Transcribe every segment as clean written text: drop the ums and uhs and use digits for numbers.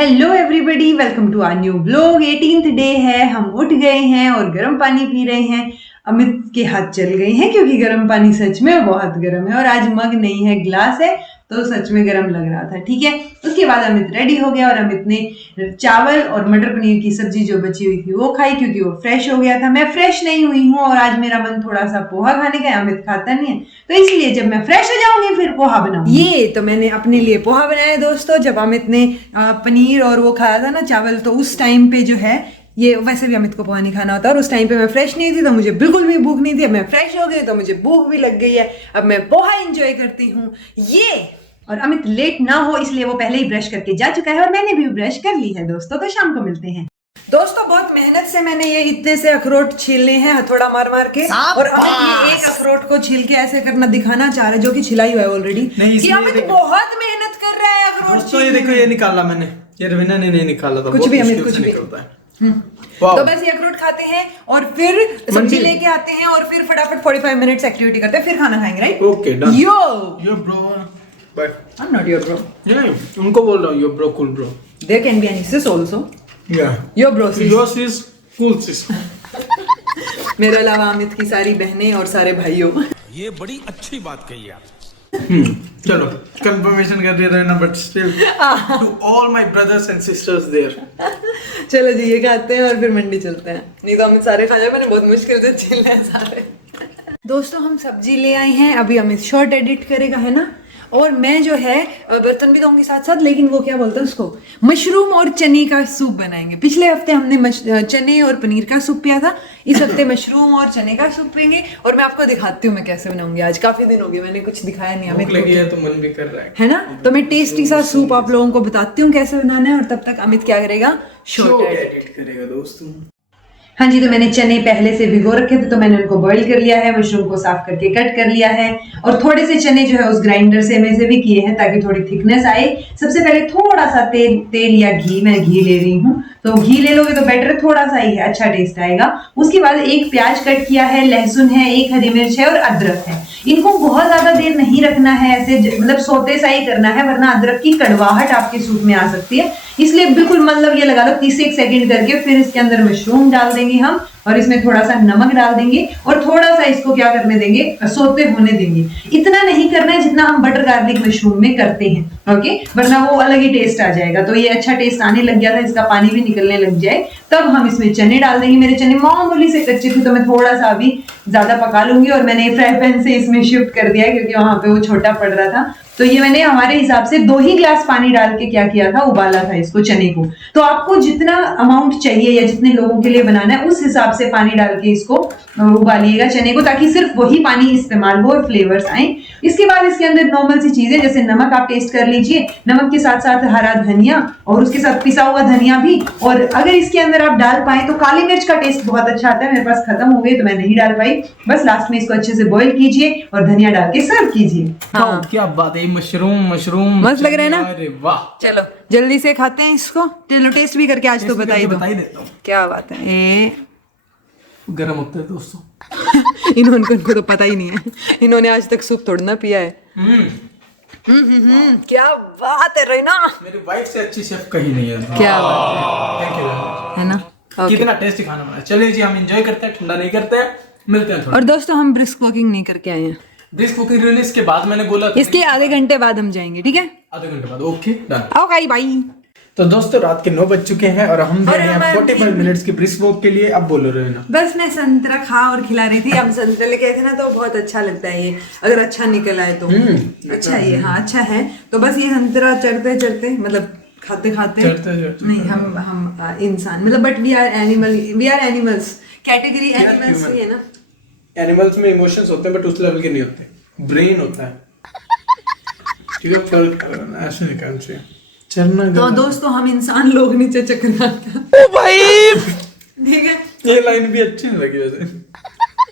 Hello everybody, welcome to our new blog. 18th day है, हम उठ गए हैं और गर्म पानी पी रहे हैं। अमित के हाथ चल गए हैं क्योंकि गर्म पानी सच में बहुत गर्म है और आज मग नहीं है, ग्लास है, तो सच में गर्म लग रहा था। ठीक है, उसके बाद अमित रेडी हो गया और अमित ने चावल और मटर पनीर की सब्जी जो बची हुई थी वो खाई क्योंकि वो फ्रेश हो गया था। मैं फ्रेश नहीं हुई हूँ और आज मेरा मन थोड़ा सा पोहा खाने का है, अमित खाता नहीं है, तो इसलिए जब मैं फ्रेश हो जाऊंगी फिर पोहा बनाऊंगी। ये तो मैंने अपने लिए पोहा बनाया दोस्तों। जब अमित ने पनीर और वो खाया था ना चावल, तो उस टाइम पे जो है, ये वैसे भी अमित को पोहा नहीं खाना होता और उस टाइम पे मैं फ्रेश नहीं थी तो मुझे बिल्कुल भी भूख नहीं थी। अब मैं फ्रेश हो गई तो मुझे भूख भी लग गई है, अब मैं पोहा एंजॉय करती हूँ। ये और अमित लेट ना हो इसलिए वो पहले ही ब्रश करके जा चुका है और मैंने भी ब्रश कर ली है दोस्तों। तो शाम को मिलते हैं दोस्तों। बहुत मेहनत से मैंने ये इतने से अखरोट छीलने हैं हथौड़ा मार मार के, और अमित ये एक अखरोट को छील के ऐसे करना दिखाना चाह रहे हैं, जो कि छिलाई हुआ है ऑलरेडी, कि अमित बहुत मेहनत कर रहा है अखरोट। तो ये देखो, ये निकाला मैंने, ये रवीना ने नहीं निकाला था। कुछ भी अमित, कुछ भी। तो बस ये अखरोट खाते हैं और फिर सब्जी लेके आते हैं और फिर फटाफट 45 मिनट्स एक्टिविटी करते हैं, फिर खाना खाएंगे, right? Okay, done. Yo bro, but I am not your bro. नहीं, उनको बोल रहा हूँ, your bro, cool bro. There can be any sis also. या your bro sis, your sis, cool sis. मेरे अलावा अमित की सारी बहनें और सारे भाइयों। ये बड़ी अच्छी बात कही आप। चलो, कंफर्मेशन कर दिया ना, but still to all my brothers and sisters there. चलो जी, ये खाते हैं और फिर मंडी चलते हैं। नहीं तो अमित सारे खा जाए, मैंने बहुत मुश्किल से छीले हैं सारे। दोस्तों हम सब्जी ले आए हैं, अभी अमित शॉर्ट एडिट करेगा, है ना? और मैं जो है बर्तन भी धोऊंगी साथ साथ, लेकिन वो क्या बोलते हैं उसको, मशरूम और चने का सूप बनाएंगे। पिछले हफ्ते हमने चने और पनीर का सूप पिया था, इस हफ्ते मशरूम और चने का सूप पियेंगे और मैं आपको दिखाती हूँ मैं कैसे बनाऊंगी। आज काफी दिन हो गए मैंने कुछ दिखाया नहीं, हमें लगी है तो मन भी कर रहा है ना? तो मैं टेस्टी सा सूप आप लोगों को बताती हूँ कैसे बनाना है, और तब तक अमित क्या करेगा, शॉर्ट एडिट करेगा दोस्तों। हाँ जी, तो मैंने चने पहले से भिगो रखे थे तो मैंने उनको बॉईल कर लिया है, मशरूम को साफ करके कट कर लिया है और थोड़े से चने जो है उस ग्राइंडर से में से भी किए हैं ताकि थोड़ी थिकनेस आए। सबसे पहले थोड़ा सा तेल या घी, मैं घी ले रही हूँ, तो घी ले लोगे तो बेटर, थोड़ा सा ही है, अच्छा टेस्ट आएगा। उसके बाद एक प्याज कट किया है, लहसुन है, एक हरी मिर्च है और अदरक है। इनको बहुत ज्यादा देर नहीं रखना है, ऐसे मतलब सोते सा ही करना है, वरना अदरक की कड़वाहट आपके सूप में आ सकती है। इसलिए बिल्कुल मतलब ये लगा लो 30 सेकंड करके, फिर इसके अंदर मशरूम डाल देंगे हम और इसमें थोड़ा सा नमक डाल देंगे और थोड़ा सा इसको क्या करने देंगे, सोते होने देंगे। इतना नहीं करना है जितना हम बटर गार्लिक मशरूम में करते हैं, ओके, वरना वो अलग ही टेस्ट आ जाएगा। तो ये अच्छा टेस्ट आने लग गया था, इसका पानी भी निकलने लग जाए तब हम इसमें चने डाल देंगे। मेरे चने मामूली से कच्चे थे तो मैं थोड़ा सा अभी ज्यादा पका लूंगी और मैंने फ्राई पैन से इसमें शिफ्ट कर दिया है क्योंकि वहां पे वो छोटा पड़ रहा था। तो ये मैंने हमारे हिसाब से 2 ही ग्लास पानी डाल के क्या किया था, उबाला था इसको, चने को। तो आपको जितना अमाउंट चाहिए या जितने लोगों के लिए बनाना है उस हिसाब से पानी डाल के इसको उबालिएगा चने को, ताकि सिर्फ वही पानी इस्तेमाल हो और फ्लेवर्स आए। इसके बाद इसके अंदर नॉर्मल सी चीजें जैसे नमक आप टेस्ट कर लीजिए, नमक के साथ साथ हरा धनिया और उसके साथ पिसा हुआ धनिया भी, और अगर इसके अंदर आप डाल पाए तो काली मिर्च का टेस्ट बहुत अच्छा आता है। मेरे पास खत्म हो गई तो मैं नहीं डाल पाई। बस लास्ट में इसको अच्छे से बॉईल कीजिए और धनिया डाल के सर्व कीजिए। हाँ, क्या बात है, मशरूम मस्त लग रहा है ना? अरे वाह, चलो जल्दी से खाते हैं इसको। चलो टेस्ट भी करके आज तो बताई दो। देता हूँ। क्या बात है, गरम होता है दोस्तों। इनको तो पता ही नहीं है, इन्होंने आज तक सूप थोड़ा ना पिया है। क्या बात है रहीना, मेरी वाइफ से अच्छी शेफ कहीं नहीं है। क्या बात है ना? कितना टेस्टी खाना बना। चलिए जी, हम एंजॉय करते हैं, ठंडा नहीं करते हैं, मिलते हैं थोड़ा। और दोस्तों हम ब्रिस्क वॉकिंग नहीं करके आए हैं, ब्रिस्क वॉकिंग रिलीज के बाद मैंने बोला था, इसके आधे घंटे बाद हम जाएंगे, ठीक है? आधे घंटे बाद, ओके डन। Okay bye. तो दोस्तों रात के 9 बज चुके हैं और हम गए हैं 45 मिनट्स की ब्रिस्क वॉक के लिए। अब बोलो रहे ना, बस मैं संतरा खा और खिला रही थी। हम संतरा लेके आए थे ना, तो बहुत अच्छा लगता है ये, अगर अच्छा निकल आए तो। अच्छा है ये, हाँ अच्छा है। तो बस ये संतरा चढ़ते चढ़ते, मतलब खाते खाते नहीं, हम इंसान मतलब, but we are animals, category animals ही है ना। एनिमल्स में इमोशंस होते हैं बट उस लेवल के नहीं होते, ब्रेन होता है, ठीक है? ऐसे नहीं करना चाहिए, चरना। तो दोस्तों हम इंसान लोग नीचे चक्कर ओ भाई, ठीक है? ये लाइन भी अच्छी नहीं लगी वैसे।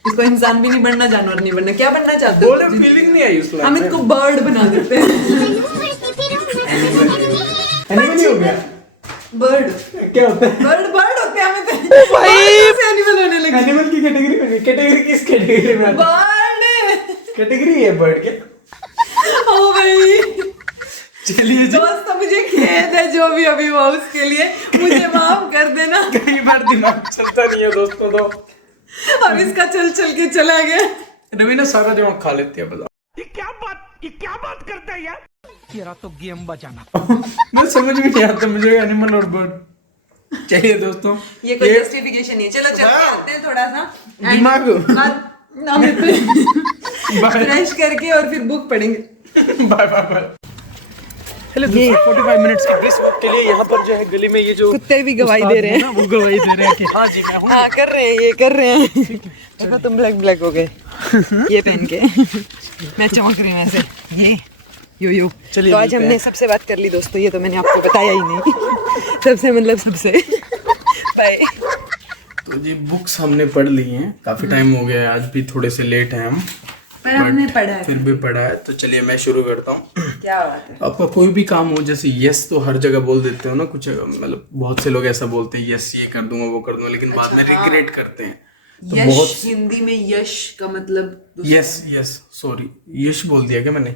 इसको इंसान भी नहीं बनना, जानवर नहीं बनना, क्या बनना चाहते हो? बोले फीलिंग नहीं आई उस लाइन हम में। इसको बर्ड बना देते हैं। एनिमल हो गया, बर्ड क्या होता है? बर्ड होते हैं हमें तो। भाई एनिमल होने लगे। एनिमल की कैटेगरी में, कैटेगरी किस कैटेगरी में बर्ड कैटेगरी है बर्ड के? ओ भाई चलिए जी। दोस्तों मुझे खेद है जो भी अभी हुआ उसके लिए, मुझे माफ कर देना। कई बार दिमाग चलता नहीं है दोस्तों तो। और इसका चल चल के चला गया। रवीना सारा दिमाग खा लेती है, बताओ। ये क्या बात करता है यार। तेरा तो गेम बजाना। मैं समझ में नहीं आता मुझे एनिमल और बर्ड। चलिए दोस्तों, ये कोई जस्टिफिकेशन नहीं है। चलो चलते आते हैं थोड़ा सा दिमाग फ्रेश करके और फिर बुक पढ़ेंगे। Bye bye bye. हेलो दोस्तों, 45 मिनट्स की ब्रिस्क वॉक के लिए यहाँ पर जो है गली में ये जो कुत्ते भी गवाही दे रहे हैं ना, वो गवाही दे रहे हैं कि हाँ जी मैं हूँ। हाँ कर रहे हैं, ये कर रहे हैं। देखो तुम ब्लैक हो गए ये पहन के। मैं चमक रही हूँ ऐसे, ये यो। चलिए तो आज हमने सबसे बात कर ली दोस्तों, ये तो मैंने आपको बताया ही नहीं। सबसे मतलब सबसे बाय। तो जी बुक्स हमने पढ़ ली हैं, काफी टाइम हो गया है, आज भी थोड़े से लेट हैं हम, पर हमने पढ़ा है। फिर भी पढ़ा है। तो चलिए मैं शुरू करता हूँ। क्या बात है। आपका कोई भी काम हो, जैसे यस तो हर जगह बोल देते हो ना, कुछ मतलब बहुत से लोग ऐसा बोलते हैं यस ये कर दूंगा वो कर दूंगा, लेकिन बाद में रिग्रेट करते हैं। तो यश बहुत हिंदी में यश का मतलब यस सॉरी यश बोल दिया क्या मैंने।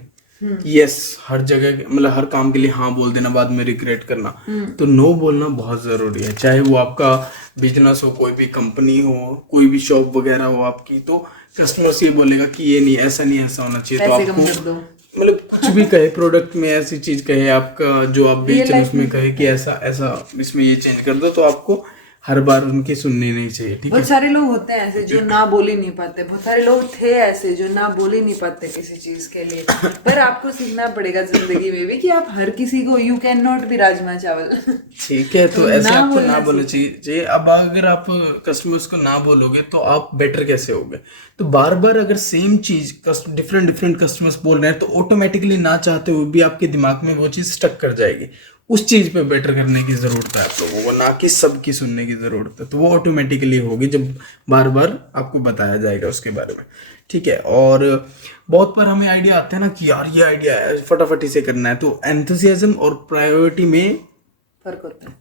यस हर जगह मतलब हर काम के लिए हाँ बोल देना, बाद में रिग्रेट करना। तो नो बोलना बहुत जरूरी है, चाहे वो आपका बिजनेस हो, कोई भी कंपनी हो, कोई भी शॉप वगैरह हो आपकी, तो कस्टमर्स ये बोलेगा कि ये नहीं ऐसा नहीं ऐसा होना चाहिए, तो आपको मतलब कुछ भी कहे, प्रोडक्ट में ऐसी चीज कहे, आपका जो आप बेच रहे हैं उसमें कहे कि ऐसा ऐसा इसमें ये चेंज कर दो, तो आपको हर बार उनकी सुननी नहीं चाहिए। ठीक है, बहुत सारे लोग होते हैं ऐसे जो ना बोल ही नहीं पाते, बहुत सारे लोग थे ऐसे जो ना बोल ही नहीं पाते किसी चीज के लिए। पर आपको सीखना पड़ेगा जिंदगी में भी कि आप हर किसी को, you can not be rajma चावल। ठीक है, तो ऐसे आपको ना बोलना चाहिए। अब अगर आप कस्टमर्स को ना बोलोगे तो आप बेटर कैसे होगे। तो बार बार अगर सेम चीज डिफरेंट कस्टमर्स बोल रहे हैं, तो ऑटोमेटिकली ना चाहते हुए भी आपके दिमाग में वो चीज स्टक कर जाएगी। उस चीज पे बेटर करने की जरूरत है आप लोगों को, ना कि सबकी सुनने की जरूरत है। तो वो ऑटोमेटिकली होगी जब बार बार आपको बताया जाएगा उसके बारे में। ठीक है, और बहुत बार हमें आइडिया आता है ना कि यार ये आइडिया है फटाफट इसे करना है, तो एंथुसियाज्म और प्रायोरिटी में फर्क होता है।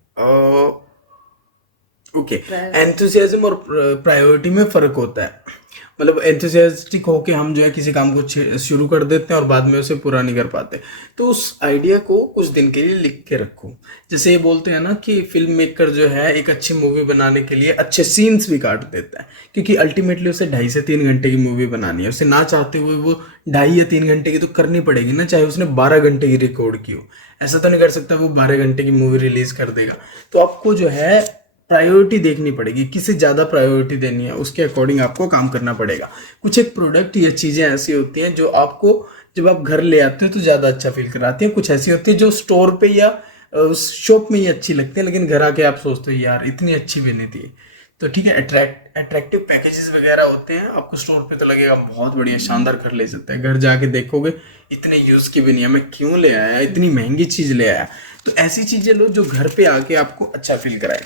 ओके, एंथुसियाज्म और प्रायोरिटी में फर्क होता है। मतलब एंथुसियास्टिक होके हम जो है किसी काम को शुरू कर देते हैं और बाद में उसे पूरा नहीं कर पाते। तो उस आइडिया को कुछ दिन के लिए लिख के रखो। जैसे ये बोलते हैं ना कि फिल्म मेकर जो है एक अच्छी मूवी बनाने के लिए अच्छे सीन्स भी काट देता है, क्योंकि अल्टीमेटली उसे 2.5 से 3 घंटे की मूवी बनानी है। उसे ना चाहते हुए वो 2.5 या 3 घंटे की तो करनी पड़ेगी ना, चाहे उसने 12 घंटे की रिकॉर्ड की हो। ऐसा तो नहीं कर सकता वो 12 घंटे की मूवी रिलीज कर देगा। तो आपको जो है प्रायोरिटी देखनी पड़ेगी, किसे ज़्यादा प्रायोरिटी देनी है, उसके अकॉर्डिंग आपको काम करना पड़ेगा। कुछ एक प्रोडक्ट या चीज़ें ऐसी होती हैं जो आपको जब आप घर ले आते हो तो ज़्यादा अच्छा फील कराती हैं। कुछ ऐसी होती है जो स्टोर पे या उस शॉप में ही अच्छी लगती है, लेकिन घर आके आप सोचते हो यार इतनी अच्छी भी नहीं थी। तो ठीक है, अट्रैक्टिव पैकेजेस वगैरह होते हैं, आपको स्टोर पे तो लगेगा बहुत बढ़िया शानदार कर ले सकता है, घर जाके देखोगे इतने यूज़ की भी नहीं है, मैं क्यों ले आया, इतनी महंगी चीज़ ले आया। तो ऐसी चीज़ें लो जो घर पे आके आपको अच्छा फील कराए,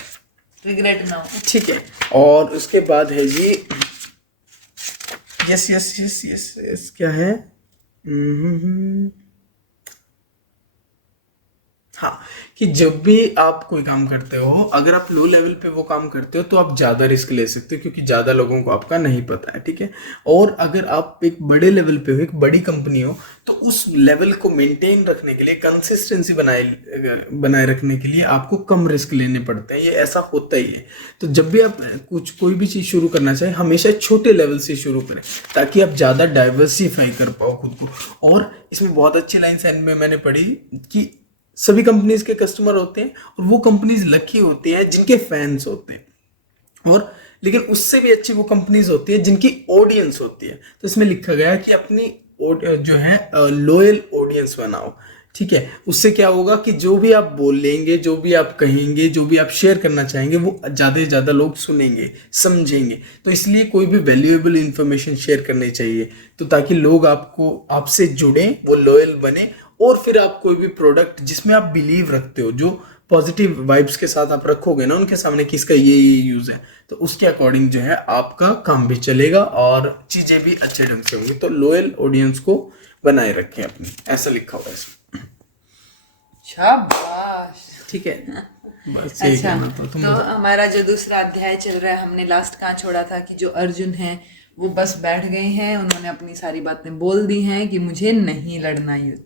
रिग्रेट ना हो। ठीक है। और उसके बाद है जी यस क्या है, हाँ, कि जब भी आप कोई काम करते हो, अगर आप लो लेवल पे वो काम करते हो तो आप ज़्यादा रिस्क ले सकते हो, क्योंकि ज़्यादा लोगों को आपका नहीं पता है। ठीक है, और अगर आप एक बड़े लेवल पे हो, एक बड़ी कंपनी हो, तो उस लेवल को मेंटेन रखने के लिए, कंसिस्टेंसी बनाए रखने के लिए आपको कम रिस्क लेने पड़ते हैं। ये ऐसा होता ही है। तो जब भी आप कोई भी चीज़ शुरू करना चाहें, हमेशा छोटे लेवल से शुरू करें, ताकि आप ज़्यादा डाइवर्सिफाई कर पाओ खुद को। और इसमें बहुत अच्छी लाइन एंड में मैंने पढ़ी कि सभी कंपनीज के कस्टमर होते हैं, और वो कंपनीज लकी होती है जिनके फैंस होते हैं, और लेकिन उससे भी अच्छी वो कंपनीज होती है जिनकी ऑडियंस होती है। तो इसमें लिखा गया है कि अपनी जो है लॉयल ऑडियंस बनाओ। ठीक है, उससे क्या होगा कि जो भी आप बोलेंगे, जो भी आप कहेंगे, जो भी आप शेयर करना चाहेंगे, वो ज़्यादा से ज़्यादा लोग सुनेंगे, समझेंगे। तो इसलिए कोई भी वैल्यूएबल इंफॉर्मेशन शेयर करनी चाहिए, तो ताकि लोग आपसे जुड़ें, वो लॉयल बने, और फिर आप कोई भी प्रोडक्ट जिसमें आप बिलीव रखते हो, जो पॉजिटिव वाइब्स के साथ आप रखोगे ना उनके सामने कि इसका ये यूज़ है, तो उसके अकॉर्डिंग जो है आपका काम भी चलेगा और चीज़ें भी अच्छे ढंग से होंगी। तो लॉयल ऑडियंस को बनाए रखें अपनी, ऐसा लिखा हुआ है इसमें। शाबाश। ठीक है, बस यही अच्छा, कहना था। तो हमारा जो दूसरा अध्याय चल रहा है, हमने लास्ट कहाँ छोड़ा था कि जो अर्जुन है वो बस बैठ गए हैं, उन्होंने अपनी सारी बातें बोल दी हैं कि मुझे नहीं लड़ना युद्ध।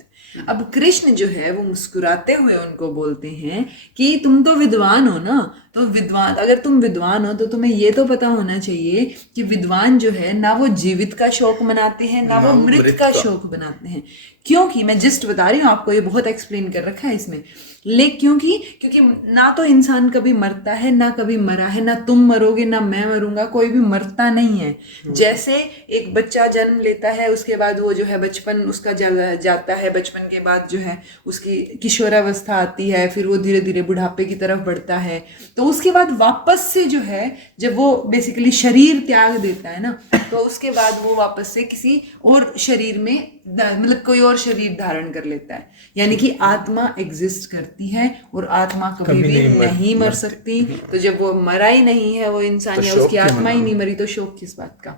अब कृष्ण जो है वो मुस्कुराते हुए उनको बोलते हैं कि तुम तो विद्वान हो ना, तो विद्वान, अगर तुम विद्वान हो तो तुम्हें ये तो पता होना चाहिए कि विद्वान जो है ना वो जीवित का शोक मनाते हैं ना वो मृत का शोक मनाते हैं। क्योंकि मैं जस्ट बता रही हूँ आपको, ये बहुत एक्सप्लेन कर रखा है इसमें, क्योंकि ना तो इंसान कभी मरता है ना कभी मरा है, ना तुम मरोगे ना मैं मरूंगा, कोई भी मरता नहीं है। जैसे एक बच्चा जन्म लेता है, उसके बाद वो जो है बचपन उसका जाता है, बचपन के बाद जो है उसकी किशोरावस्था आती है, फिर वो धीरे धीरे बुढ़ापे की तरफ बढ़ता है, तो उसके बाद वापस से जो है जब वो बेसिकली शरीर त्याग देता है ना, तो उसके बाद वो वापस से किसी और शरीर में मतलब कोई और शरीर धारण कर लेता है। यानी कि आत्मा एग्जिस्ट करती है और आत्मा कभी भी नहीं मर सकती। तो जब वो मरा ही नहीं है वो इंसान, या उसकी आत्मा ही नहीं मरी, तो शोक किस बात का।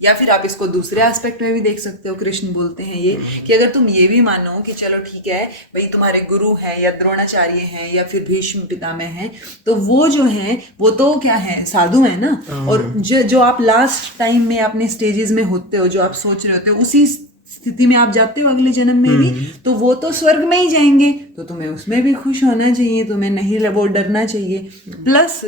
या फिर आप इसको दूसरे एस्पेक्ट में भी देख सकते हो। कृष्ण बोलते हैं ये कि अगर तुम ये भी मानो कि चलो ठीक है भाई तुम्हारे गुरु हैं या द्रोणाचार्य हैं या फिर भीष्म पितामह हैं, तो वो जो हैं वो तो क्या है, साधु है ना। और जो आप लास्ट टाइम में अपने स्टेजेस में होते हो, जो आप सोच रहे होते हो, उसी स्थिति में आप जाते हो अगले जन्म में भी, तो वो तो स्वर्ग में ही जाएंगे, तो तुम्हें उसमें भी खुश होना चाहिए, तुम्हें नहीं वो डरना चाहिए। प्लस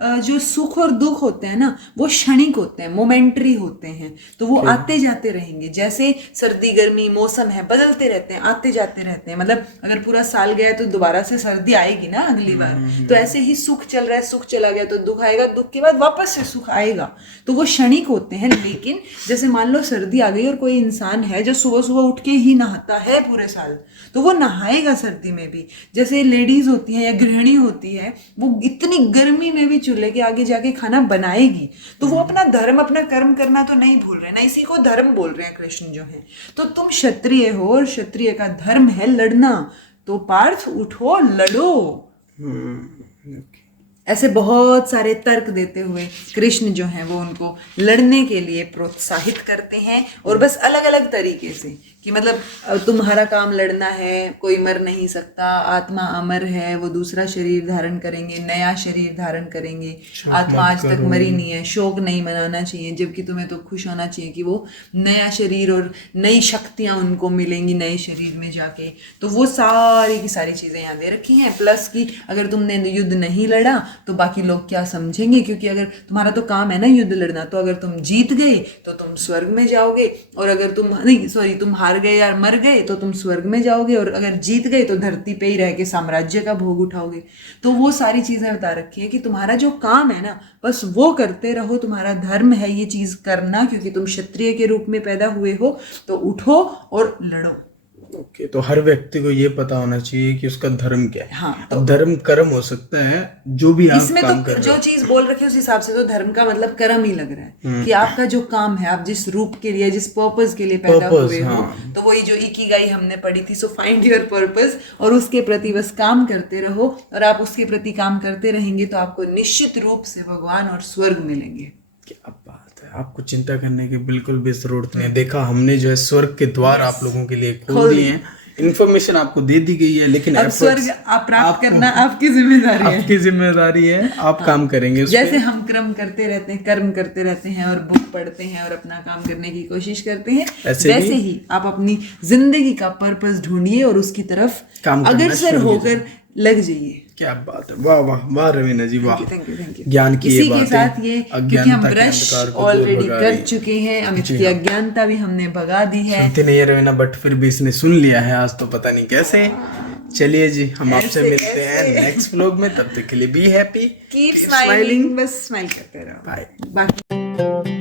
जो सुख और दुख होते हैं ना वो क्षणिक होते हैं, मोमेंटरी होते हैं, तो वो आते जाते रहेंगे। जैसे सर्दी गर्मी मौसम है, बदलते रहते हैं, आते जाते रहते हैं। मतलब अगर पूरा साल गया तो दोबारा से सर्दी आएगी ना अगली बार, तो ऐसे ही सुख चल रहा है, सुख चला गया तो दुख आएगा, दुख के बाद वापस से सुख आएगा, तो वो क्षणिक होते हैं। लेकिन जैसे मान लो सर्दी आ गई और कोई इंसान है जो सुबह सुबह उठ के ही नहाता है पूरे साल, तो वो नहाएगा सर्दी में भी। जैसे लेडीज होती है या गृहिणी होती है, वो इतनी गर्मी में भी चूल्हे के आगे जाके खाना बनाएगी, तो वो अपना धर्म अपना कर्म करना तो नहीं भूल रहे ना, इसी को धर्म बोल रहे हैं कृष्ण जो है। तो तुम क्षत्रिय हो और क्षत्रिय का धर्म है लड़ना, तो पार्थ उठो लड़ो। ऐसे बहुत सारे तर्क देते हुए कृष्ण जो हैं वो उनको लड़ने के लिए प्रोत्साहित करते हैं, और बस अलग अलग तरीके से कि मतलब तुम्हारा काम लड़ना है, कोई मर नहीं सकता, आत्मा अमर है, वो दूसरा शरीर धारण करेंगे, नया शरीर धारण करेंगे, आत्मा आज तक मरी नहीं है, शोक नहीं मनाना चाहिए, जबकि तुम्हें तो खुश होना चाहिए कि वो नया शरीर और नई शक्तियां उनको मिलेंगी नए शरीर में जाके। तो वो सारी की सारी चीजें यहाँ दे रखी हैं। प्लस कि अगर तुमने युद्ध नहीं लड़ा तो बाकी लोग क्या समझेंगे, क्योंकि अगर तुम्हारा तो काम है ना युद्ध लड़ना, तो अगर तुम जीत गए तो तुम स्वर्ग में जाओगे, और अगर तुम हार गए या मर गए तो तुम स्वर्ग में जाओगे, और अगर जीत गए तो धरती पे ही रह के साम्राज्य का भोग उठाओगे। तो वो सारी चीजें बता रखी है कि तुम्हारा जो काम है ना बस वो करते रहो, तुम्हारा धर्म है ये चीज करना, क्योंकि तुम क्षत्रिय के रूप में पैदा हुए हो, तो उठो और लड़ो। ओके, तो हर व्यक्ति को ये पता होना चाहिए कि उसका धर्म क्या है। हाँ, तो धर्म कर्म हो सकता है जो भी आप इसमें काम तो कर रहे जो चीज बोल रखे उस हिसाब से तो धर्म का मतलब कर्म ही लग रहा है कि आपका जो काम है, आप जिस रूप के लिए जिस पर्पस के लिए पैदा हुए हो, तो वही जो इकिगाई हमने पढ़ी थी, सो फाइंड योर पर्पस, और उसके प्रति बस काम करते रहो, और आप उसके प्रति काम करते रहेंगे तो आपको निश्चित रूप से भगवान और स्वर्ग मिलेंगे। क्या बात है, आपको चिंता करने की बिल्कुल भी जरूरत नहीं है। देखा हमने जो है स्वर्ग के द्वार आप लोगों के लिए खोल दिए हैं, इन्फॉर्मेशन आपको दे दी गई है, लेकिन अब स्वर्ग आप प्राप्त करना आपकी जिम्मेदारी है, आपकी जिम्मेदारी है, आप काम करेंगे उस जैसे हम कर्म करते रहते हैं और बुक पढ़ते हैं और अपना काम करने की कोशिश करते हैं, वैसे ही आप अपनी जिंदगी का पर्पस ढूंढिए और उसकी तरफ अग्रसर होकर लग जाइए। क्या बात है, वाह वाह वाह रवीना जी, वाह। Thank you. ज्ञान की इसी के साथ ये क्योंकि हम ब्रश ऑलरेडी कर चुके हैं, अमित की अज्ञानता भी हमने भगा दी है। सुनती नहीं है रवीना, बट फिर भी इसने सुन लिया है आज, तो पता नहीं कैसे। चलिए जी, हम आपसे मिलते हैं नेक्स्ट व्लॉग में, तब तक के लिए बी हैप्पी, कीप स्माइलिंग, बस स्माइल करते रहो। बाय। बाकी